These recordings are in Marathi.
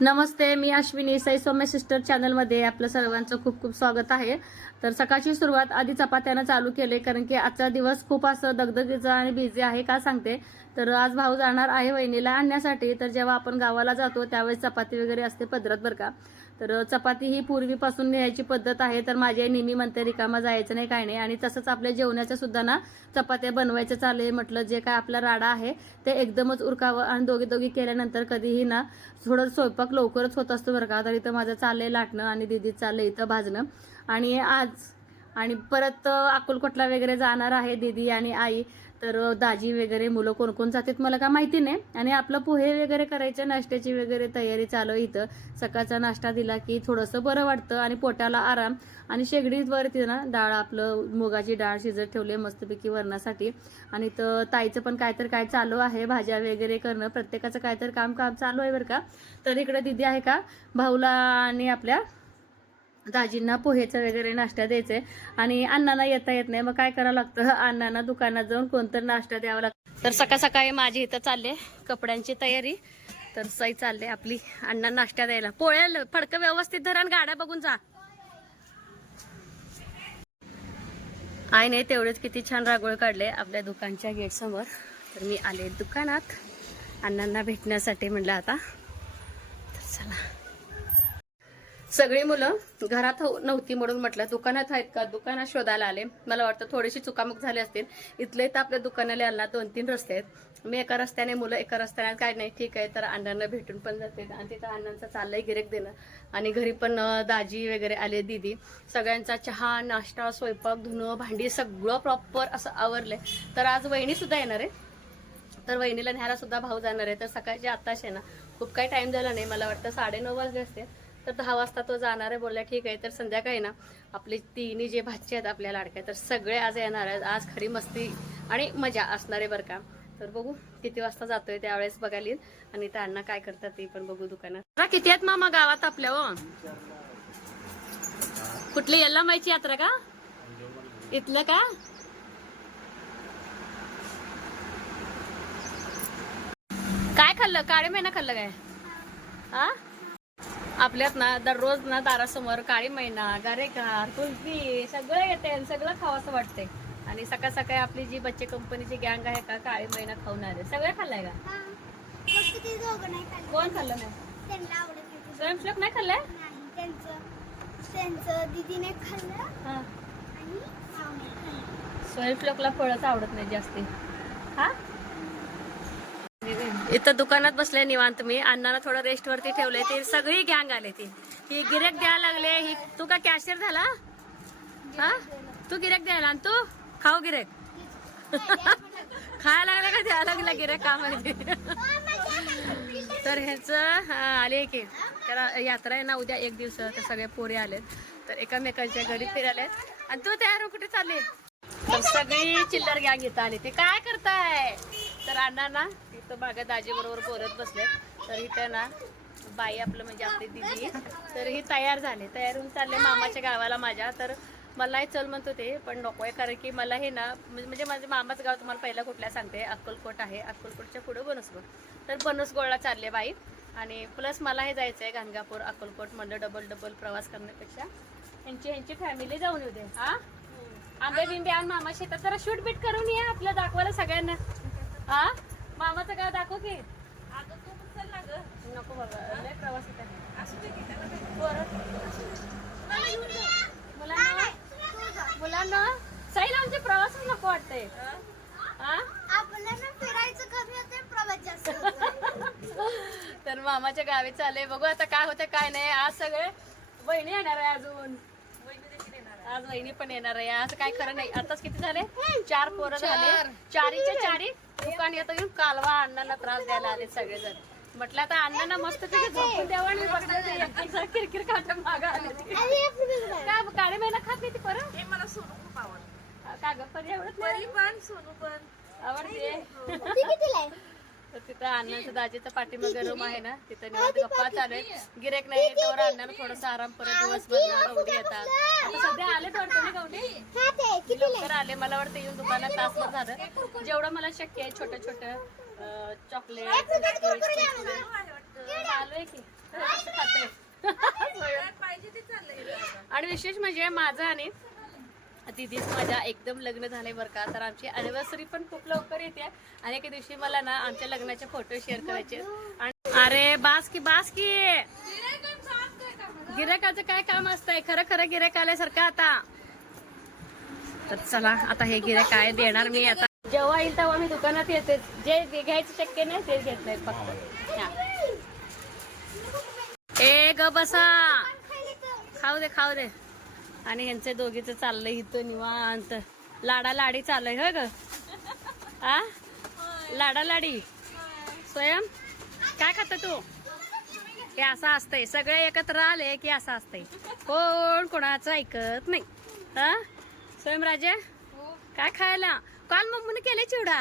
नमस्ते मी अश्विनी साई सौम्य सिस्टर चॅनलमध्ये आपलं सर्वांचं खूप खूप स्वागत आहे. तर सकाळची सुरुवात आधी चपात्यानं चालू केली कारण की आजचा दिवस खूप असं दगदगीचा आणि बिझी आहे का सांगते. तर आज भाऊ जाणार आहे वहिनीला आणण्यासाठी. तर जेव्हा आपण गावाला जातो त्यावेळेस चपाती वगैरे असते पदरात बरं का. तर चपाती ही पूर्वीपासून न्यायची पद्धत आहे. तर माझी आई नेहमी म्हणते रिकामा जायचं नाही काय नाही. आणि तसंच आपल्या जेवणाच्या सुद्धा ना चपात्या बनवायचं चालू म्हटलं जे काय आपला राडा आहे ते एकदमच उरकावं आणि दोघी दोघी केल्यानंतर कधीही ना थोडं स्वयंपाक लवकरच होत असतो बरं का. तर इथं माझं चाललंय लाटणं आणि दिदी चाललंय इथं भाजणं. आणि आज आणि परत अक्कलकोटला वगैरे जाणार आहे दीदी आणि आई. तर दाजी वगैरे मुलं कोण कोण जातात मला का माहिती नाही. आणि आपलं पोहे वगैरे करायचे नाश्त्याची वगैरे तयारी चालू आहे इथं. सकाळचा नाश्ता दिला की थोडंसं बरं वाटतं आणि पोटाला आराम. आणि शेगडीवरती ना डाळ आपलं मुगाची डाळ शिजत ठेवली मस्तपैकी वरणासाठी. आणि तर ताईचं पण काय तर काय चालू आहे भाज्या वगैरे करणं. प्रत्येकाचं काय तर काम काम चालू आहे बरं का. तर इकडे दिदी आहे का? भाऊला आणि आपल्या दाजींना पोहेचा वगैरे नाश्ता द्यायचंय. आणि अण्णांना येता येत नाही. मग काय करावं लागतं? अण्णांना दुकानात जाऊन कोणतं नाश्ता द्यावा लागतं. तर सकाळ सकाळी माझी इथं चालले कपड्यांची तयारी. तर सई चालले आपली अण्णा नाश्ता द्यायला. पोळ्या फडकं व्यवस्थित धरण आणि गाड्या बघून जा. आई नाही तेवढेच किती छान रागोळ काढले आपल्या दुकानच्या गेट समोर. तर मी आले दुकानात. अण्णांना भेटण्यासाठी म्हणलं आता. तर चला. सगळी मुलं घरात हो- नव्हती म्हणून म्हटलं दुकानात आहेत का? दुकानात शोधायला आले. मला वाटतं थोडीशी चुकामुक झाली असतील. इथले तर आपल्या दुकानाला आणला दोन तीन रस्ते आहेत. मी एका रस्त्याने मुलं एका रस्त्याने काय नाही ठीक आहे तर अण्णांना भेटून पण जाते. आणि तिथं अण्णांचं चाललंय गिरेक देणं. आणि घरी पण दाजी वगैरे आले दीदी. सगळ्यांचा चहा नाश्ता स्वयंपाक धुणं भांडी सगळं प्रॉपर असं आवरलंय. तर आज वहिनी सुद्धा येणार आहे. तर वहिनीला न्यायला सुद्धा भाऊ जाणार आहे. तर सकाळची आत्ताच आहे ना. खूप काही टाईम झाला नाही. मला वाटतं साडेनऊ वाजले असते तर दहा वाजता तो जाणार आहे बोलला ठीक आहे. तर संध्याकाळी ना आपले तिन्ही जे भाजी आहेत आपल्या लाडक्या तर सगळे आज येणार आहेत. आज खरी मस्ती आणि मजा असणार आहे बरं का. तर बघू किती वाजता जातोय त्यावेळेस बघायला येईल. आणि त्या अण्णा काय करतात ते पण बघू दुकानात. किती आहेत मामा गावात आपल्या हो? कुठली यल्ला माहिती यात्रा का? इथलं का? काय खाल्लं? काळे महिना खाल्लं काय? हा आपल्यात ना दररोज ना दारासमोर काळी मैना गारेगार कुल्फी सगळं येते आणि सगळं खावंसं वाटते आणि सकाळ सकाळी आपली जी बच्चे कंपनीची गँग आहे का काळी मैना खाऊन आले. सगळे खाल्लाय का? कोण खाल्लं नाही? स्वयंश्लोक नाही खाल्लाय? त्यांचं दीदीने खाल्लं स्वयंश्लोकला फळच आवडत नाही जास्ती. हा? इथं दुकानात बसले निवांत मी. अण्णाला थोडं रेस्ट वरती ठेवलंय. ते सगळी गँग आले ती. ही गिरेक द्यायला लागले. ही तू का कॅशियर झाला? हा? तू गिरेक द्यायला आणि तू. खाऊ गिरेक खायला लागला का द्यायला लागला गिरेक का माहिती तर ह्याच आले की. त्याला यात्रा आहे ना उद्या एक दिवस तर सगळे पोरे आलेत. तर एकामेकांच्या घरी फिरालेत आणि तू तयार हो कुठे चालले? तर सगळी चिल्लर गॅंग इथं आली. ते काय करताय? तर अण्णा ना इथं मागे दाजी बरोबर बोलत बसले तर इथं ना बाई आपलं म्हणजे आपली दिदी. तर ही तयार झाले. तयार होऊन चालले मामाच्या गावाला माझ्या. तर मलाही चल म्हणत होते पण नकोय. कारण की मला हे ना म्हणजे माझे मामाचं गाव तुम्हाला पहिला कुठल्या सांगते? अक्कलकोट आहे. अक्कलकोटच्या पुढे बनसगोड. तर बनसगोडला चालले बाई. आणि प्लस मला हे जायचं आहे गाणगापूर अक्कलकोट म्हणलं डबल डबल प्रवास करण्यापेक्षा. ह्यांची ह्यांची फॅमिली जाऊन येऊ दे. हा? आंबे बिंबे आणि मामा शेतात जरा शूट बीट करून ये आपलं दाखवायला सगळ्यांना. हा? मामाचं गाव दाखव की. नको बाबा लय प्रवास येत आहे. बरं. मुलांना मुलांना? सैल आमचे प्रवास नको वाटतंय. हा? आपल्याला फिरायचं कमी होते प्रवास जास्त होतो. तर मामाच्या गावी चालले बघू आता काय होतं काय नाही. आज सगळे बहिणी येणार आहे अजून. आज वहिनी पण येणार आहे. असं काय खरं नाही. आताच किती झाले? चार पोरं झाले. चारीच्या चारी. दुकान येतो येऊन कालवा अण्णांना त्रास द्यायला आले सगळेजण. म्हटलं आता अण्णांना मस्त तिथे झोपून द्यावं आणि जरा किरकिर खात्या मागं. काय काळे महिना खात नाही ती परत हे मला सोनू खूप आवडतं. का ग? परी एवढंच परी पण सोनू पण. आवडते? तर तिथं अण्णाचं दाजीचं पाठीमागे रूम आहे ना तिथं निवांत गप्पा चालू आहेत. गिरेक नाही तर अण्णाला थोडासा आराम परत दिवसभर गवडी येतात आता सध्या आले वाटतं ना गवडी? लवकर आले मला वाटतं येऊन दुकानात तासभर झालं. जेवढं मला शक्य आहे छोटं छोटं चॉकलेट आहे. की. खाते. आणि विशेष म्हणजे माझं आणि दिदीच माझ्या एकदम लग्न झालंय बरं का. तर आमची अनिव्हर्सरी पण खूप लवकर येते. आणि एके दिवशी मला ना आमच्या लग्नाचे फोटो शेअर करायचे. अरे बास की बास की. गिरायकाचं काय काम असतंय? खरं खरं गिरायक आल्यासारखं आता. तर चला आता हे गिरायक काय देणार मी आता. जेव्हा येईल तेव्हा मी दुकानात येते. जे घ्यायचं शक्य नाही तेच घेत नाही फक्त. ए ग बसा. खाऊ दे खाऊ दे. आणि यांचे दोघीच चाललंय इथं निवांत. लाडा लाडी चाललंय ह ग? आ? लाडा लाडी स्वयं? काय खात तू? हे असं असतंय. सगळे एकत्र आले की असं असतंय. कोण कोणाचं ऐकत नाही. हा? स्वयंराजे काय खायला? काल मम्मीने केले चिवडा.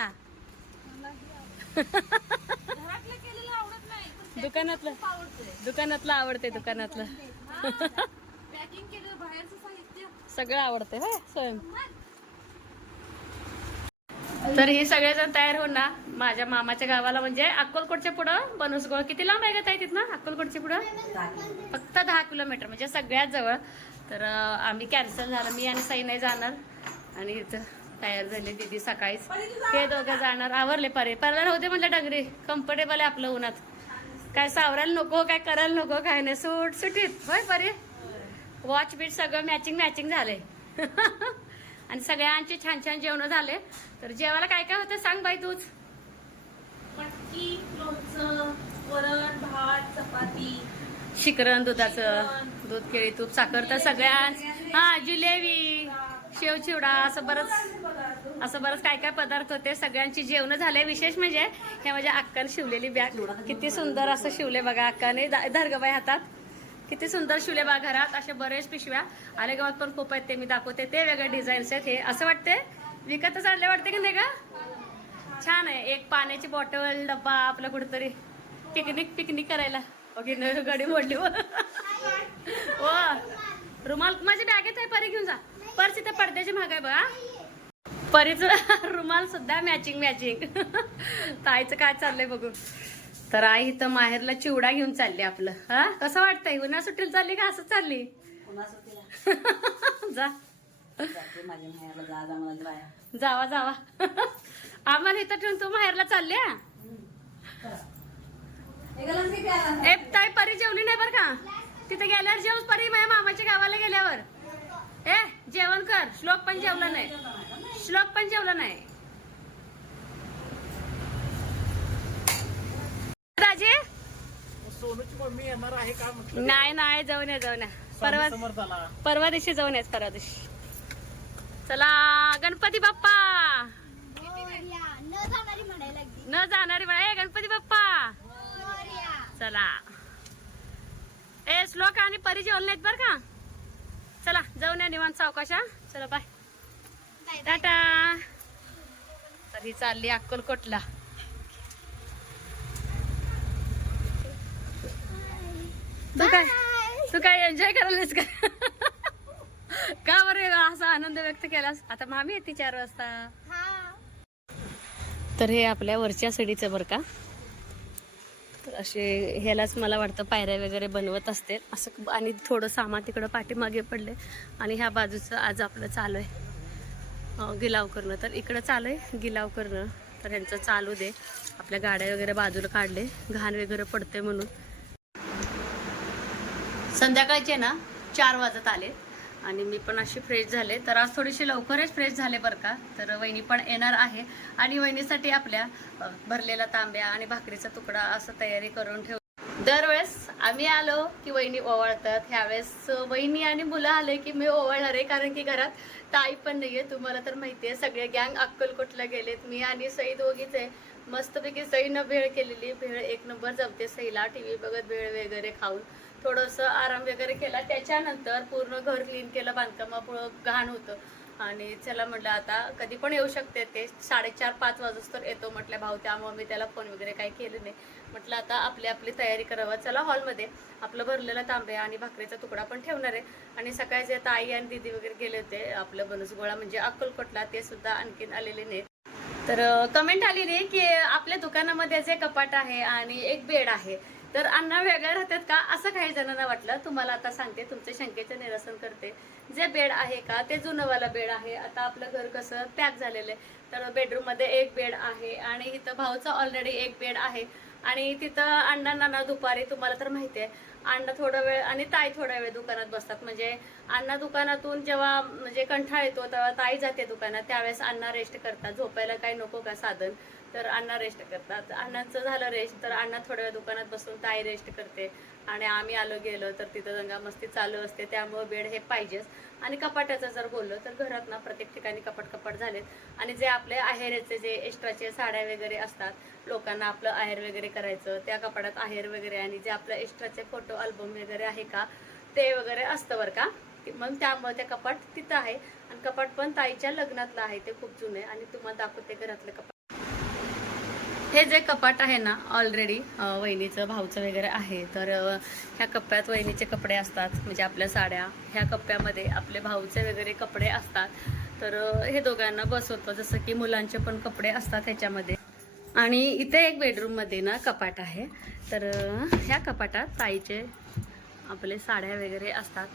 दुकानातलं. दुकानातलं आवडते दुकानातलं पॅकिंग केलेलं बाहेरचं साहित्य सगळं आवडते हा स्वयं. तर हे सगळेजण तयार होऊन ना माझ्या मामाच्या गावाला म्हणजे अक्कलकोटच्या पुढं बनूसगोळ. किती लांब आहे का ताई तिथनं अक्कलकोटच्या पुढं? फक्त दहा किलोमीटर म्हणजे सगळ्यात जवळ. तर आम्ही कॅन्सल झालं मी आणि सई नाही जाणार. आणि इथं तयार झाले दिदी सकाळीच. हे दोघं जाणार आवरले परे. परला होते म्हटलं डंगरी कम्फर्टेबल आहे आपलं उन्हात. काय सावरायला नको काय करायला नको काय नाही. सूट सुटीत. होय परे? वॉच बीट सगळं मॅचिंग मॅचिंग झालंय. आणि सगळ्यांचे छान छान जेवण झाले. तर जेवायला काय काय होतं सांग बाई तूच. मटकी वरण भात चपाती. शिकरण दुधाचं. दूध केळी तूप साखर तर सगळ्या हा जिलेबी शेव चिवडा असं बरंच असं बरंच काय काय पदार्थ होते. सगळ्यांची जेवण झाले. विशेष म्हणजे हे माझ्या अक्काने शिवलेली बॅग. किती सुंदर असं शिवले बघा अक्काने. धरगबाई हातात. किती सुंदर शिवले बा घरात असे बरेच पिशव्या. आलेगावात पण खूप आहेत ते मी दाखवते. ते वेगळे डिझाईन्स आहेत हे. असं वाटते विकतच आणले वाटते की नाही का छान आहे. एक पाण्याची बॉटल डब्बा आपला कुठेतरी पिकनिक पिकनिक करायला. ओके न गाडी मोडली व. रुमाल माझ्या बॅगेत आहे परी घेऊन जा. पर्स इथे पडद्याची महाग आहे बघा परीच रुमाल सुद्धा मॅचिंग मॅचिंग ताईचं काय चाललंय बघून. तर आई इथं माहेरला चिवडा घेऊन चालली आपलं. हा? कसं वाटतंय? उन्हा सुट्टीला चालली का असं चालली? जा. जावा जावा. आम्हाला इथं ठेवून तू माहेरला चालली ताई परी जेवली नाही बर का? तिथे गेल्यावर जेवस परी माझ्या मामाच्या गावाला गेल्यावर. ए जेवण कर. श्लोक पण जेवला नाही. श्लोक पण जेवला नाही. राजे सोनूची मम्मी येणार आहे का म्हटलं? नाही नाही जाऊन या जाऊन या. परवा समर्थाला परवा दिवशी जाऊन याच परवा दिवशी. चला गणपती बाप्पा! मोरया. न जाणारी म्हणायला लागली न जाणारी बळा ए गणपती बाप्पा! मोरया. चला. ए श्लोक आणि परी जेवण नाहीत बर का? चला जाऊन या निवांत सावकाशा चला बाय. Bye bye. टाटा. तर ही चालली अक्कलकोटला. तू काय तू काय एन्जॉय करायलास का? का बरं असा आनंद व्यक्त केलास? आता मामी येते चार वाजता. तर हे आपल्या वरच्या सडीचं बरं का? तर असे ह्यालाच मला वाटतं पायऱ्या वगैरे बनवत असते असं आणि थोडं सामान तिकडं पाठीमागे पडले आणि ह्या बाजूचं आज आपलं चालू आहे. गिलाव करणं. तर इकडं चालू आहे गिलाव करणं. तर ह्यांचं चालू दे. आपल्या गाड्या वगैरे बाजूला काढले. घाण वगैरे पडते म्हणून. संध्याकाळचे ना चार वाजत आले. आणि मी पण अशी फ्रेश झाले. तर आज थोडीशी लवकरच फ्रेश झाले बरं का. तर वहिनी पण येणार आहे. आणि वहिनीसाठी आपल्या भरलेला तांब्या आणि भाकरीचा तुकडा असं तयारी करून ठेव दरवेळेस आम्ही आलो की वहिनी ओवाळतात. ह्यावेळेस वहिनी आणि मुलं आले की मी ओवाळणार आहे कारण की घरात ताई पण नाही आहे तुम्हाला तर माहिती आहे सगळे गँग अक्कलकोटला गेलेत. मी आणि सई दोघीच आहे. मस्तपैकी सईनं भेळ केलेली. भेळ एक नंबर जमते. सईला टी व्ही बघत भेळ वगैरे खाऊन. थोडंसं आराम वगैरे केला. त्याच्यानंतर पूर्ण घर क्लीन केलं बांधकामापुढं घाण होतं. आणि चला म्हटलं आता कधी पण येऊ शकते ते. साडेचार पाच वाजूस तर येतो म्हटलं भाऊ त्यामुळे मी त्याला फोन वगैरे काही केलं नाही. म्हटलं आता आपली आपली तयारी करावं. चला हॉलमध्ये आपलं भरलेला तांबे आणि भाकरीचा तुकडा पण ठेवणार आहे. आणि सकाळचे आता आई आणि दिदी वगैरे गेले होते आपलं बनसगोळा म्हणजे अक्कलकोटला ते सुद्धा आणखीन आलेले नाही तर कमेंट आलेली की आपल्या दुकानामध्ये जे कपाट आहे आणि एक बेड आहे. तर अण्णा वेगळे राहतात का? असं काही जणांना वाटलं. तुम्हाला आता सांगते तुमच्या शंकेचं निरसन करते. जे बेड आहे का? ते जुनंवाला बेड आहे. आता आपलं घर कसं पॅक झालेलं आहे. तर बेडरूममध्ये एक बेड आहे आणि इथं भाऊचा ऑलरेडी एक बेड आहे. आणि तिथं अण्णा नाना दुपारी तुम्हाला तर माहिती आहे अण्णा थोडा वेळ आणि ताई थोडा वेळ दुकानात बसतात. म्हणजे अण्णा दुकानातून जेव्हा म्हणजे कंठाळ येतो तेव्हा ताई जाते दुकानात. त्यावेळेस अण्णा रेस्ट करतात. झोपायला काही नको का साधन? तर अण्णा रेस्ट करतात. अण्णाचं झालं रेस्ट तर अण्णा थोड्या वेळ दुकानात बसून ताई रेस्ट करते. आणि आम्ही आलो गेलो तर तिथं दंगा मस्ती चालू असते. त्यामुळे बेड हे पाहिजेच. आणि कपाटाचं जर बोललो तर घरात ना प्रत्येक ठिकाणी कपाट कपाट झालेत. आणि जे आपले आहेरेचे जे एक्स्ट्राचे साड्या वगैरे असतात लोकांना आपलं आहेर वगैरे करायचं त्या कपाटात आहेर वगैरे आणि जे आपलं एक्स्ट्राचे फोटो अल्बम वगैरे आहे का ते वगैरे असतं बरं का. मग त्यामुळे ते कपाट तिथं आहे. आणि कपाट पण ताईच्या लग्नातलं आहे ते खूप जुने आणि तुम्हाला दाखवते घरातलं कपाट. हे जे कपाट आहे ना ऑलरेडी वहिनीचं भाऊचं वगैरे आहे तर ह्या कप्प्यात वहिनीचे कपडे असतात म्हणजे आपल्या साड्या. ह्या कप्प्यामध्ये आपले भाऊचे वगैरे कपडे असतात. तर हे दोघांना बसवतो जसं की मुलांचे पण कपडे असतात ह्याच्यामध्ये. आणि इथे एक बेडरूममध्ये ना कपाट आहे. तर ह्या कपाटात ताईचे आपले साड्या वगैरे असतात.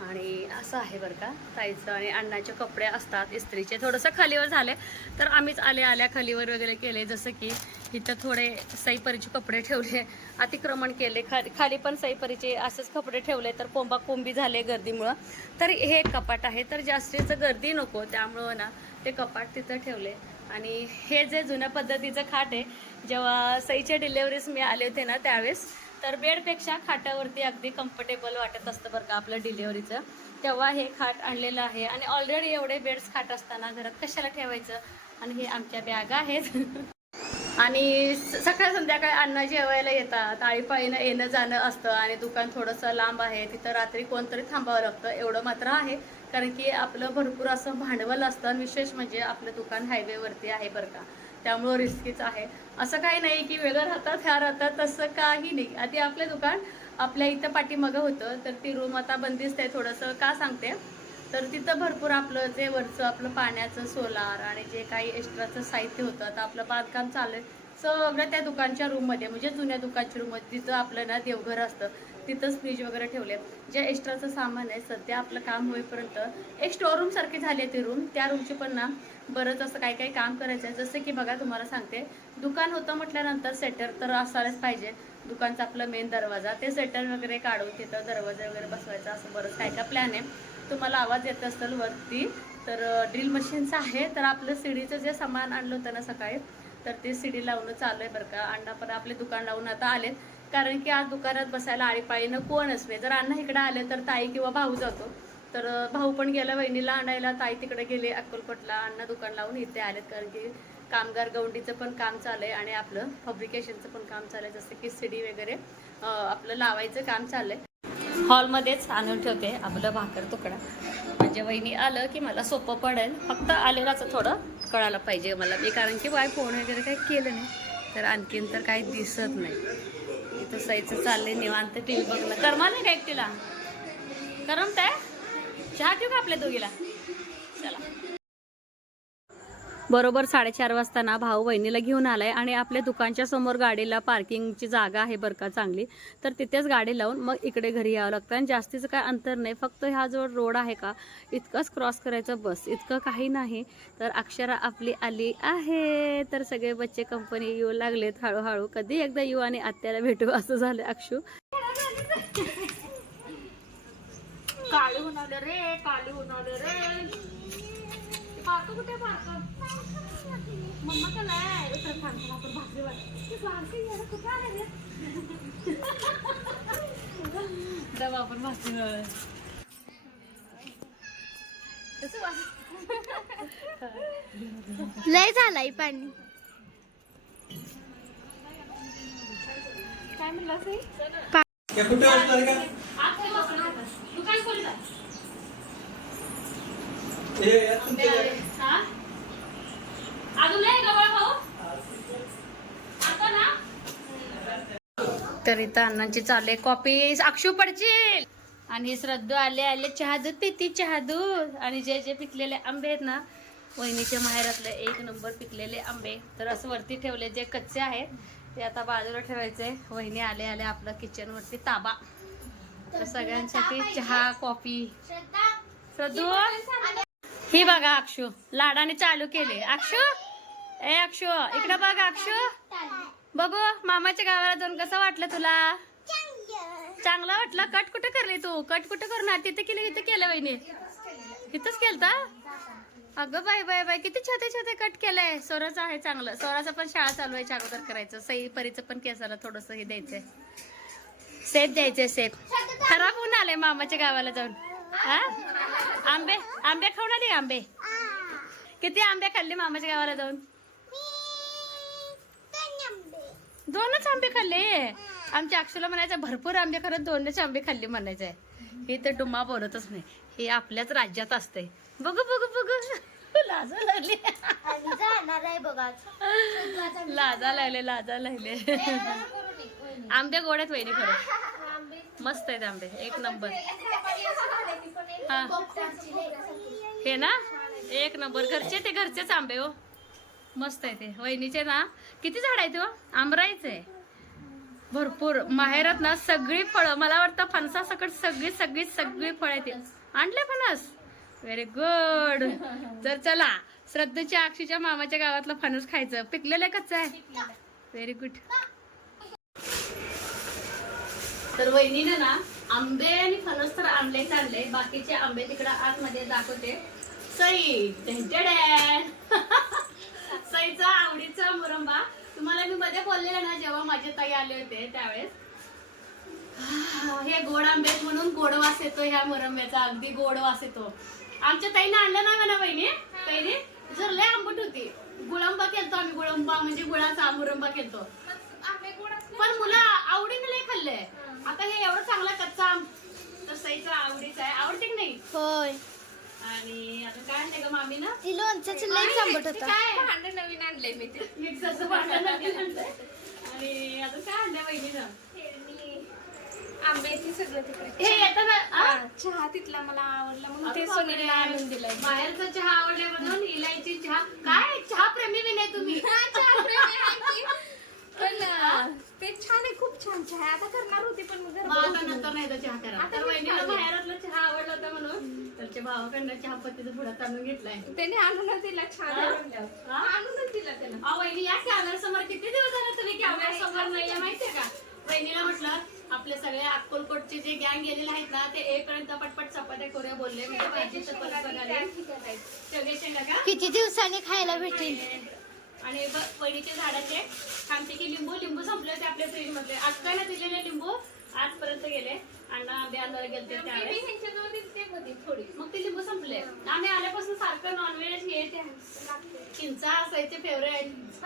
आणि असं आहे बरं का ताईचं आणि अण्णाचे कपडे असतात इस्त्रीचे. थोडंसं खालीवर झाले तर आम्हीच आले आल्या खालीवर वगैरे केले. जसं की इथं थोडे सईपरीचे कपडे ठेवले अतिक्रमण केले. खा खाली पण सईपरीचे असेच कपडे ठेवले तर कोंबा कोंबी झाले गर्दीमुळं. तर हे एक कपाट आहे तर जास्तीचं गर्दी नको. त्यामुळं ना ते कपाट तिथं ठेवले. आणि हे जे जुन्या पद्धतीचं खाट आहे जेव्हा सईच्या डिलेवरीज मी आले होते ना त्यावेळेस तर बेडपेक्षा खाटावरती अगदी कम्फर्टेबल वाटत असतं बरं का आपलं डिलेवरीचं तेव्हा हे खाट आणलेलं आहे आणि ऑलरेडी एवढे बेड्स खाट असताना घरात कशाला ठेवायचं? आणि हे आमच्या बॅग आहेत. आणि सकाळ संध्याकाळी अन्न जेवायला येतात. आळीपाळीनं येणं जाणं असतं आणि दुकान थोडंसं लांब आहे. तिथं रात्री कोणतरी थांबावं लागतं. एवढं मात्र आहे. कारण की आपलं भरपूर असं भांडवल असतं आणि विशेष म्हणजे आपलं दुकान हायवेवरती आहे बरं का. त्यामुळं रिस्कीच आहे. असं काही नाही की वेगळं राहतात ह्या राहतात तसं काही नाही. आधी आपलं दुकान आपल्या इथं पाठीमागं होतं तर ती रूम आता बंदिस्त आहे थोडंसं का सांगते? तर तिथं भरपूर आपलं जे वरचं आपलं पाण्याचं सोलार आणि जे काही एक्स्ट्राचं साहित्य होतं आता आपलं बांधकाम चालू आहे सगळं त्या दुकानच्या रूममध्ये म्हणजे जुन्या दुकानच्या रूममध्ये तिथं आपलं ना देवघर असतं तिथंच फ्रीज वगैरे ठेवले जे एक्स्ट्राचं सामान आहे सध्या आपलं काम होईपर्यंत एक स्टोर रूमसारखी झाली आहे ती रूम त्या रूमची पण ना बरंच असं काही काही काम करायचं आहे जसं की बघा तुम्हाला सांगते. दुकान होतं म्हटल्यानंतर सेटर तर असायलाच पाहिजे. दुकानचा आपलं मेन दरवाजा. ते सेटर वगैरे काढून तिथं दरवाजा वगैरे बसवायचा असं बरंच काय काय प्लॅन आहे. तुम्हाला आवाज येत असेल वरती तर ड्रिल मशीनचं आहे. तर आपलं सीडीचं जे सामान आणलं होतं ना सकाळी तर ते सीडी लावणं चालू आहे बरं का. अण्णा पण आपले दुकान लावून आता आलेत. कारण की आज दुकानात बसायला आळीपाळीनं कोणच नाही. जर अण्णा इकडे आले तर ताई किंवा भाऊ जातो. तर भाऊ पण गेला वहिनीला आणायला. ताई तिकडे गेले अक्कलकोटला. अण्णा दुकान लावून इथे आलेत कारण की कामगार गवंडीचं पण काम चालू आहे आणि आपलं फॅब्रिकेशनचं पण काम चालू आहे जसं की सिडी वगैरे. आपलं लावायचं काम चाललंय. हॉलमध्येच आणून ठेवते आपलं भाकर तुकडा. म्हणजे वहिनी आलं की मला सोपं पडेल. फक्त आलेलाच थोडं कळायला पाहिजे मला. मी कारण की बाय फोन वगैरे काही केलं नाही. तर आणखीन तर काही दिसत नाही. इथं सईचं चाललंय निवांत टी व्ही बघणं. करमाल नाही का एकटीला? आहे चहा ठेवू का आपल्या दोघीला? चला. बरोबर साडेचार वाजता ना भाऊ बहिणीला घेऊन आलाय आणि आपल्या दुकानच्या समोर गाडीला पार्किंगची जागा आहे बरं का चांगली. तर तिथेच गाडी लावून मग इकडे घरी यावं लागतं आणि जास्तीचं काय अंतर नाही. फक्त हा जो रोड आहे का? इतकंच क्रॉस करायचं बस. इतकं काही नाही. तर अक्षरा आपली आली आहे. तर सगळे बच्चे कंपनी येऊ लागलेत हळूहळू. कधी एकदा येऊ आणि आत्याला भेटू. असं झालं अक्षू. काळी होणार रे काळी होणार रे. पार्क कुठे पार्क मम्मा का नाही उतर पार्क आपण भाकरी वाट ते पार्क यार कुठे आहे रे? डबा आपण भाकरी लय झालाय पाणी. काय म्हणलं कुठे असणार का? तर इथं अण्णांची चालू आहे कॉपी. अक्षू पडशील. आणि श्रद्धू आले आले. चहा दूध पिती चहा दूध आणि जे जे पिकलेले आंबे आहेत ना वहिनीच्या माहेरातले एक नंबर पिकलेले आंबे. तर असं वरती ठेवले जे कच्चे आहेत ते आता बाजूला ठेवायचंय. वहिनी आले आले आपलं किचन वरती ताबा. तर सगळ्यांसाठी चहा कॉफी. श्रद्धा ही बघा अक्षू. लाडाने चालू केले. अक्षू? ए अक्षू इकडे बघ अक्षू. बघू मामाच्या गावाला जाऊन कसं वाटलं तुला? चांगलं वाटलं. कट कुठं करली तू? कट कुठं करणार? तिथे केलं इथं केलं वहिनी? इथंच केलता? अगं बाय बाय बाय किती छोटे छोटे कट केलंय. सोराचं आहे चांगलं. सोराचं पण शाळा चालू आहे अगोदर करायचं. सई परीचं पण केसाला थोडस हे द्यायचंय. सेफ द्यायचंय सेफ खराब होऊन आले मामाच्या गावाला जाऊन. हा? आंबे आंबे खाऊन आली आंबे? किती आंबे खाल्ले मामाच्या गावाला जाऊन? दोनच आंबे खाल्ले. आमच्या अक्षुला म्हणायचं भरपूर आंबे खरं दोनच आंबे खाल्ले म्हणायचंय. हे तर डुम्मा बोलतच नाही. हे आपल्याच राज्यात असते बघू बघू बघू. लाजा लागली. आहे. लाजा लागले लाजा लागले. आंबे गोड आहेत वहिनी खरं. मस्त आहेत आंबे. एक नंबर. हा. हे. ना? एक नंबर. घरचे ते घरचेच आंबे हो. मस्त आहे ते. वहिनीचे ना किती झाड आहेत हो? आंबराईचे. भरपूर. माहेरात ना सगळी फळं मला वाटतं फणसा सकट सगळी सगळी सगळी फळं आहेत आणले फणस? व्हेरी गुड तर चला श्रद्धेच्या अक्षीच्या मामाच्या गावातलं फणस खायचं. पिकलेलं आहे कच्चं आहे? व्हेरी गुड तर वहिनीने ना आंबे आणि फणस तर आणलेच आणले बाकीचे आंबे तिकडे आतमध्ये दाखवते. सई. सईचा आवडीचा मुरंबा. तुम्हाला मी मध्ये बोललेलं ना जेव्हा माझे ताई आले होते त्यावेळेस. हा, गोड आंबे म्हणून गोड वास येतो ह्या मुरंब्याचा. अगदी गोड वास येतो. आमच्या ताईने आणलं ना म्हणा बहिणी ताईने जर लय आंबट होती. गुळांबा केलतो आम्ही गुळांबा म्हणजे गुळाचा मुरंबा केलतो. पण मुलं आवडीने लय खाल्लंय आता हे एवढं चांगला कच्चा आंब तर सईचा आवडीचा आहे. आवडते की नाही? होय. आणि आता काय आणलंय ग मामी ना? ती लोणच्याचं लई आंबट होता. काय? भांड नवीन आणलंय मी ते. मिक्सरचं भांडण नवीन आणलंय. आणि आता काय आणलंय वहिनीनं? आंब्याची सगळं तिकडे. हे येतं ना आ? चहा तिथला मला आवडला म्हणून ते सोनीला. आणून दिलाय. बाहेरचा चहा आवडले म्हणून इलायची चहा. काय? चहा प्रेमी नाही तुम्ही. पण ते छान आहे खूप छान चहा आहे. आता करणार होते पण मग मग आता नंतर नाही तर चहा करा. आता तर वहिनीला. बाहेरातला चहा आवडला होता म्हणून. त्याच्या भावाकडनं चहा पत्तीचा पुढा तांदूळ घेतलाय. त्याने आणूनच दिला छान आहे म्हणल्यावर. हा? आणूनच दिला त्यानं अहो वहिनी या कॅमेरा समोर किती दिवस झाले तुम्ही कॅमेरा समोर नाहीये माहितीये का? वहिनीला म्हटलं आपले सगळे अक्कलकोटचे जे गँग गेलेले आहेत ना ते येईपर्यंत पटपट चपात्या करूया बोलले म्हणजे पाहिजे तर परत शेंगा का? किती दिवसांनी खायला भेटेल आणि वहिनीचे झाडाचे. सांगते की लिंबू लिंबू संपले होते आपल्या फ्रीजमध्ये आज काय ना दिलेले लिंबू आजपर्यंत गेले. अण्णा दिसते मध्ये थोडी. मग ते लिंबू संपले. आम्ही आल्यापासून सारखं नॉनव्हेज हे चिंचा असायचे फेवरेट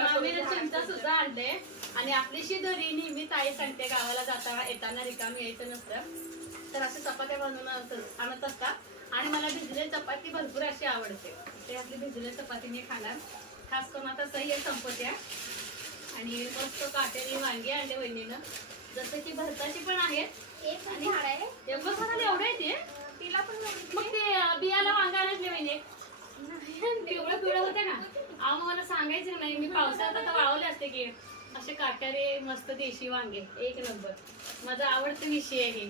आम्ही चिंचा सुद्धा आणले. आणि आपली शिदोरी नेहमी ताई सांगते गावाला जाताना येताना रिकाम यायचं नसतं. तर असे चपात्या बनवून आणत- आणत असतात. आणि मला भिजले चपाती भरपूर अशी आवडते. ते आपली भिजले चपाती मी खाणार. खास करून आता सही आहे संपत्या. आणि मस्त काटेरी वांगी आणले वहिनीनं. जसं की भरताची पण आहेत. एक आणि हाड आहे. एवढं आहे ते? तिला पण मग ते बियाला वांगा आणले वहिनी. पिवळं पिवळं होते ना? मला सांगायचं नाही. मी पावसात आता वाळवले असते की असे काट्यारे मस्त देशी वांगे. एक नंबर. माझा आवडता विषय आहे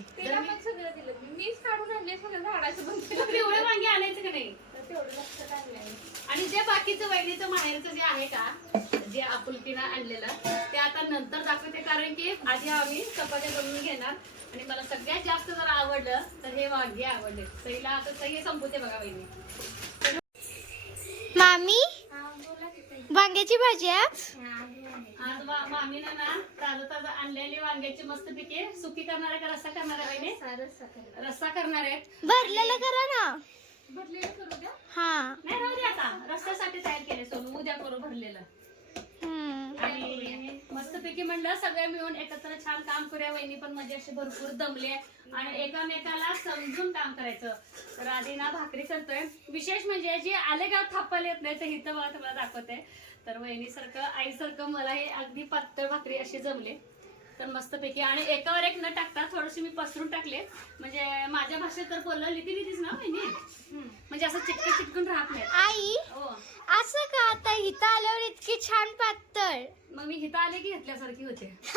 मीच काढून आणले सगळं झाडाचं पिवळे वांगे आणायचे का नाही? तेवढं लक्षात आणलंय आणि जे बाकीचं वहिनीचं माहेरचं जे आहे का जे आपुलकीनं आणलेलं ते आता नंतर दाखवते कारण की आधी आम्ही चपात्या बनवून घेणार. आणि मला सगळ्यात जास्त जर आवडलं तर हे वांगे आवडले. सईला आता सई संपवते बघा वहिनी. मामी. वांग्याची भाजी आज? मामीनं ना ताजं ताजं आणलेली वांग्याची मस्त पिके सुकी करणार आहे का रस्सा करणार आहे रस्सा करणार आहे. भरलेलं करा ना. हा. नाही राहू दे आता. रस्त्यासाठी तयार केले सोनू. उद्या करू भरलेलं. हम्म. आणि मस्तपैकी म्हणलं सगळे मिळून एकत्र छान काम करूया. वहिनी पण म्हणजे अशी भरपूर दमले आणि एकामेकाला समजून काम करायचं. तर आधी ना भाकरी करतोय. विशेष म्हणजे जे आले गाव थापायला येत नाही तर इथं मला तुम्हाला दाखवते. तर वहिनीसारखं आईसारखं मला हे अगदी पातळ भाकरी अशी जमले. तर मस्तपैकी. आणि एकावर एक न टाकता थोडीशी मी पसरून टाकले. म्हणजे माझ्या भाषेत तर बोललं लिती लितीच ना वहिनी? म्हणजे असं चिटके चिटकून राहत नाही आई हो. असं का आता इथं आल्यावर इतकी छान पातळ? मग मी इथं आले की घेतल्यासारखी होते.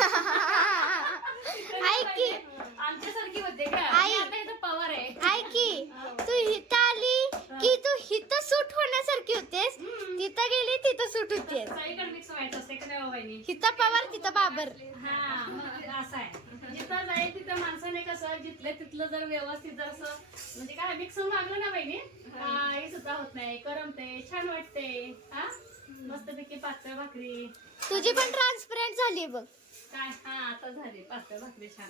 आई की. आमच्यासारखी होते का? आई. मी आता इथं पवार आहे. आई की. तू इथं आली की तू इथं सूट होण्यासारखी होतेस तिथं गेली तिथं सूट होतेस सगळीकडे मिक्स व्हायचं असते का नाही हो वहिनी इथं पवार तिथं बाबर. हा असं आहे. जिथं जाईल तिथं माणसाने कसं जिथलं तिथलं जर व्यवस्थित जर असं म्हणजे काय मिक्स होऊन लागलं ना बहिणी? हा, हे सुद्धा होत नाही. करमते छान वाटते. हा? मस्तपैकी पातळ भाकरी. तुझी पण ट्रान्सपरंट झाली बघ. काय? हा आता झाली. पातळ भाकरी छान.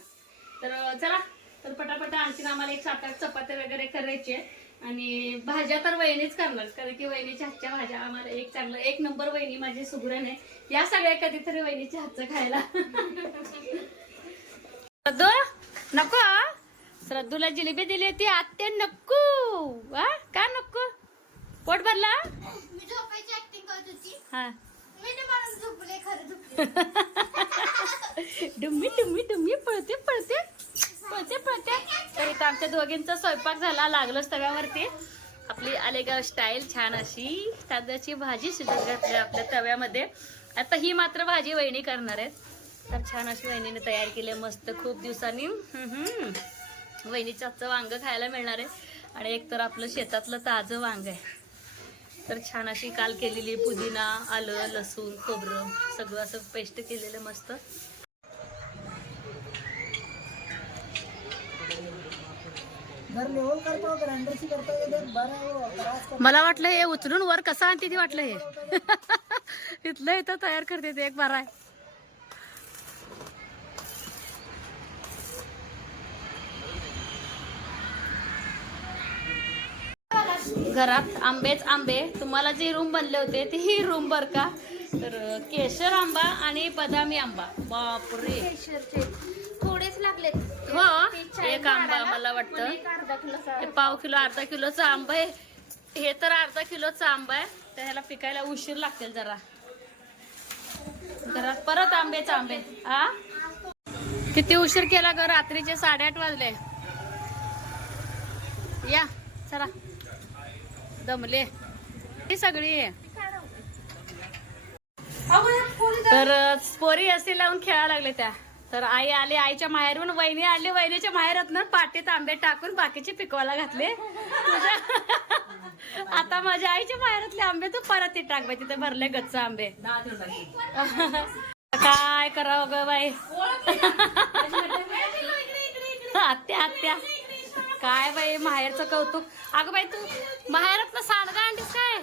तर चला. तर पटापट आणखीन आम्हाला एक सात आठ चपात्या वगैरे करायचे आणि भाज्या तर वहिनीच करणार कारण की वहिनीच्या हातच्या भाज्या आम्हाला एक चांगलं एक नंबर वहिनी माझी सुगरण आहे. या सगळ्या कधीतरी वहिनीच्या हातचं खायला. श्रद्धू नको? श्रद्धूला जिलेबी दिली होती आत्या नको हा? का नको? पोट भरला हा? डुम्मी डुम्मी डुम्मी पळते पळते. पळते पळते. तर इथं आमच्या दोघींचा स्वयंपाक झाला लागलोच तव्यावरती. आपली आलेगाव स्टाईल छान अशी. तांदळाची भाजी शिजत घातली आपल्या तव्यामध्ये. आता ही मात्र भाजी वहिनी करणार आहेत. तर छान अशी वहिनीने तयार केली आहे मस्त खूप दिवसांनी. वहिनीच्या वहिनीचं आजचं वांग खायला मिळणार आहे. आणि एक तर आपलं शेतातलं ताजं वांग आहे. तर छान अशी काल केलेली पुदिना आलं लसूण खोबरं सगळं असं पेस्ट केलेलं मस्त. मला वाटलं हे उचलून वर कसं आणते ती वाटलं हे. इथलं इथं तयार करते ते एक बारा घरात आंबेच आंबे तुम्हाला जे रूम बनले होते ते ही रूम बर का? तर केशर आंबा आणि बदामी आंबा. बापरे. लागलेत. हो एक आंबा मला वाटतं. हे पाव किलो अर्धा किलोचा आंबा आहे. हे तर अर्धा किलोचा आंबा आहे. तर ह्याला पिकायला उशीर लागतील जरा. घरात परत आंबेच आंबे. आ? किती उशीर केला ग? रात्रीचे साडेआठ वाजले. या चला. दमले. ही सगळी आहे. तर पोरी असे लावून खेळायला लागले त्या. तर आई आली आईच्या माहेरून वहिनी आली वहिनीच्या माहेरात ना पाटीत आंबे टाकून बाकीचे पिकवायला घातले. तुझ्या आता माझ्या आईच्या माहेरातले आंबे तू परत ते टाक बाई तिथे भरले गच्च आंबे. काय करावं ग बाई? आत्या आत्या. काय बाई माहेरचं कौतुक. अगं बाई तू माहेरात सांडगा आणलीस काय?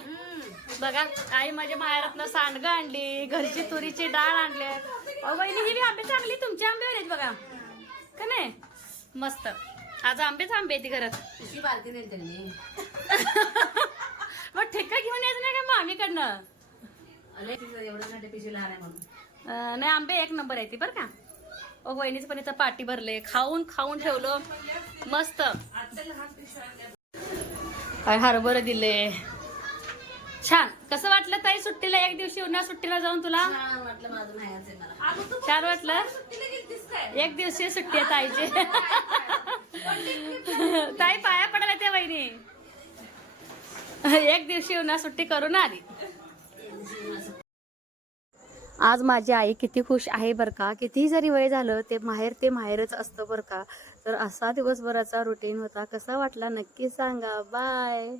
बघा आई माझ्या माहेरातनं सांडगं आणली घरची तुरीची डाळ आणली. अहो बहिणी ही आंबे चांगली तुमचे आंबे आहेत बघा. का नाही? मस्त. आज आंबेच आंबे आहेत घरात. मग ठेका घेऊन यायचं नाही का मामीकडनं नाही आंबे एक नंबर आहे ती बरं का? ओ वहिनीच पण इथं पाटी भरले. खाऊन खाऊन ठेवलं. मस्त. काय हरभर दिले. छान. कसं वाटलं ताई सुट्टीला? एक दिवशी उन्हा सुट्टीला जाऊन तुला? छान वाटलं एक दिवशी सुट्टी आहे ताईची. ताई पाया पडायला त्या वहिनी. एक दिवशी उन्हा सुट्टी करून आली. आज माझी आई किती खुश आहे बरं का? कितीही जरी वय झालं ते माहेर ते माहेरच असतं बरं का? तर असा दिवसभराचा रुटीन होता. कसा वाटला नक्की सांगा. बाय